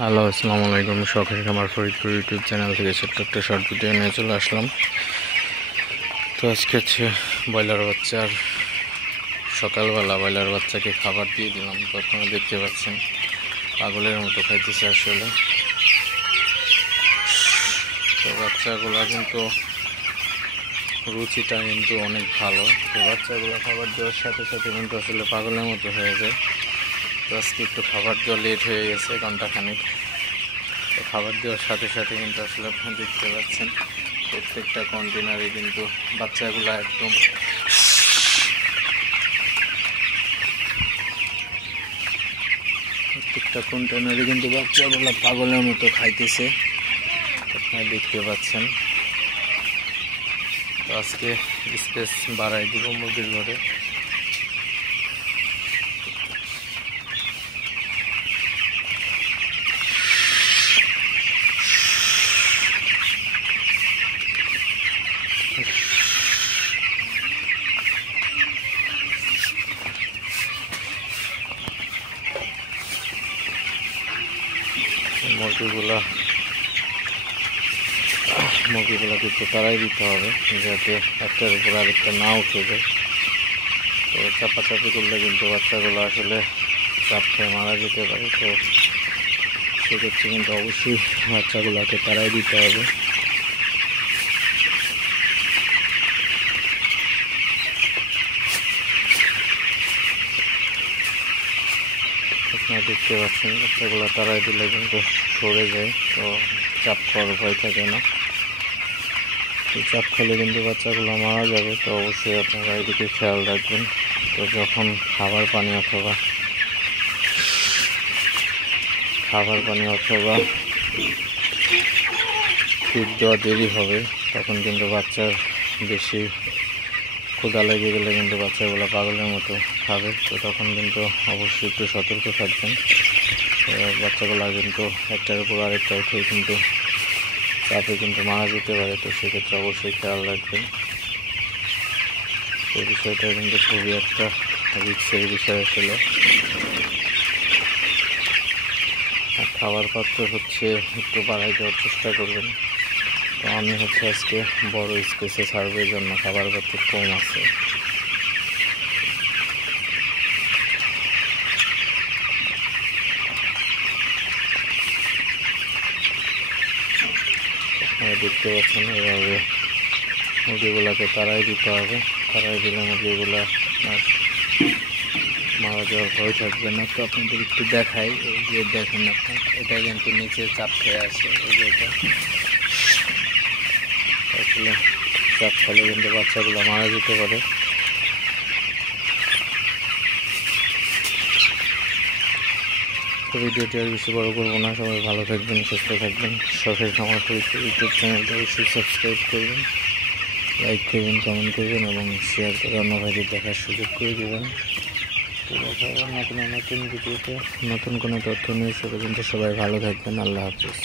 Hello, আসসালামু আলাইকুম। শখের খামার ফরিদপুর ইউটিউব চ্যানেল থেকে ছোট্ট একটা শর্ট ভিডিও নিয়ে চলে আসলাম। তো আজকে হচ্ছে ব্রয়লার বাচ্চার সকালবেলা ব্রয়লার বাচ্চাকে খাবার দিয়ে দিলাম। তো আপনারা দেখতে পাচ্ছেন পাগলের মতো খাইতেছে আসলে। তো বাচ্চাগুলো কিন্তু রুচিটা কিন্তু অনেক ভালো। তো বাচ্চাগুলো খাবার দেওয়ার সাথে সাথে কিন্তু আসলে পাগলের মতো হয়ে যায়। তো আজকে একটু খাবার দেওয়া লেট হয়ে গেছে, ঘন্টাখানিক। তো খাবার দেওয়ার সাথে সাথে কিন্তু আসলে আপনারা দেখতে পাচ্ছেন প্রত্যেকটা কন্টেনারে কিন্তু বাচ্চাগুলো একদম বাচ্চাগুলো পাগলের মতো খাইতেছে, আপনারা দেখতে পাচ্ছেন। তো আজকে স্পেস বাড়াই দিব মুরগির ঘরে। মুরগিগুলোকে একটু তাড়াই দিতে হবে যাতে একটার উপর আরেকটা না উঠে যায়। তো চাপাচাপি করলে কিন্তু বাচ্চাগুলো আসলে চাপ খেয়ে মারা যেতে পারে। তো সেক্ষেত্রে কিন্তু অবশ্যই বাচ্চাগুলোকে তাড়াই দিতে হবে। আপনারা দেখতে পাচ্ছেন বাচ্চাগুলো তাড়াই দিলে কিন্তু সরে যায়, তো চাপ খাওয়ার ভয় থাকে না। এই চাপ খেলে কিন্তু বাচ্চাগুলো মারা যাবে। তো অবশ্যই আপনারা এদিকে খেয়াল রাখবেন। তো যখন খাবার পানি অথবা ফিড দেওয়া দেরি হবে, তখন কিন্তু বাচ্চার বেশি ক্ষুধা লেগে গেলে কিন্তু বাচ্চাগুলো পাগলের মতো খাবে। তো তখন কিন্তু অবশ্যই একটু সতর্ক থাকবেন। বাচ্চাগুলো কিন্তু একটার উপর আরেকটা উঠে কিন্তু চাপে কিন্তু মারা যেতে পারে। তো সেক্ষেত্রে অবশ্যই খেয়াল রাখবেন। এই বিষয়টা কিন্তু খুবই একটা রিস্কের বিষয় আসলে। আর খাবার পাত্র হচ্ছে একটু বাড়াই দেওয়ার চেষ্টা করবেন। তো আমি হচ্ছে আজকে বড় স্পেসে ছাড়বার জন্য খাবার পাত্র কম আছে। আপনারা দেখতে পাচ্ছেন এভাবে মুরগিগুলোকে তাড়াই দিতে হবে। তাড়াই দিলে মুরগিগুলো মারা যাওয়ার ভয় থাকবে না। তো আপনাদের একটু দেখাই, এই যে দেখেন আপনার এটা কিন্তু নিচে চাপ খেয়ে আসে। এই যে এটা আসলে চাপ খেলে কিন্তু বাচ্চাগুলো মারা যেতে পারে। তো ভিডিওটি আর বেশি বড় করবো না। সবাই ভালো থাকবেন, সুস্থ থাকবেন। শখের খামার ইউটিউব চ্যানেলটা অবশ্যই সাবস্ক্রাইব করবেন, লাইক করবেন, কমেন্ট করবেন এবং শেয়ার করে অন্য ভাইদের দেখার সুযোগ করে দেবেন। তো দেখা হবে নতুন ভিডিওতে নতুন কোনো তথ্য নিয়ে। সে পর্যন্ত সবাই ভালো থাকবেন। আল্লাহ হাফিজ।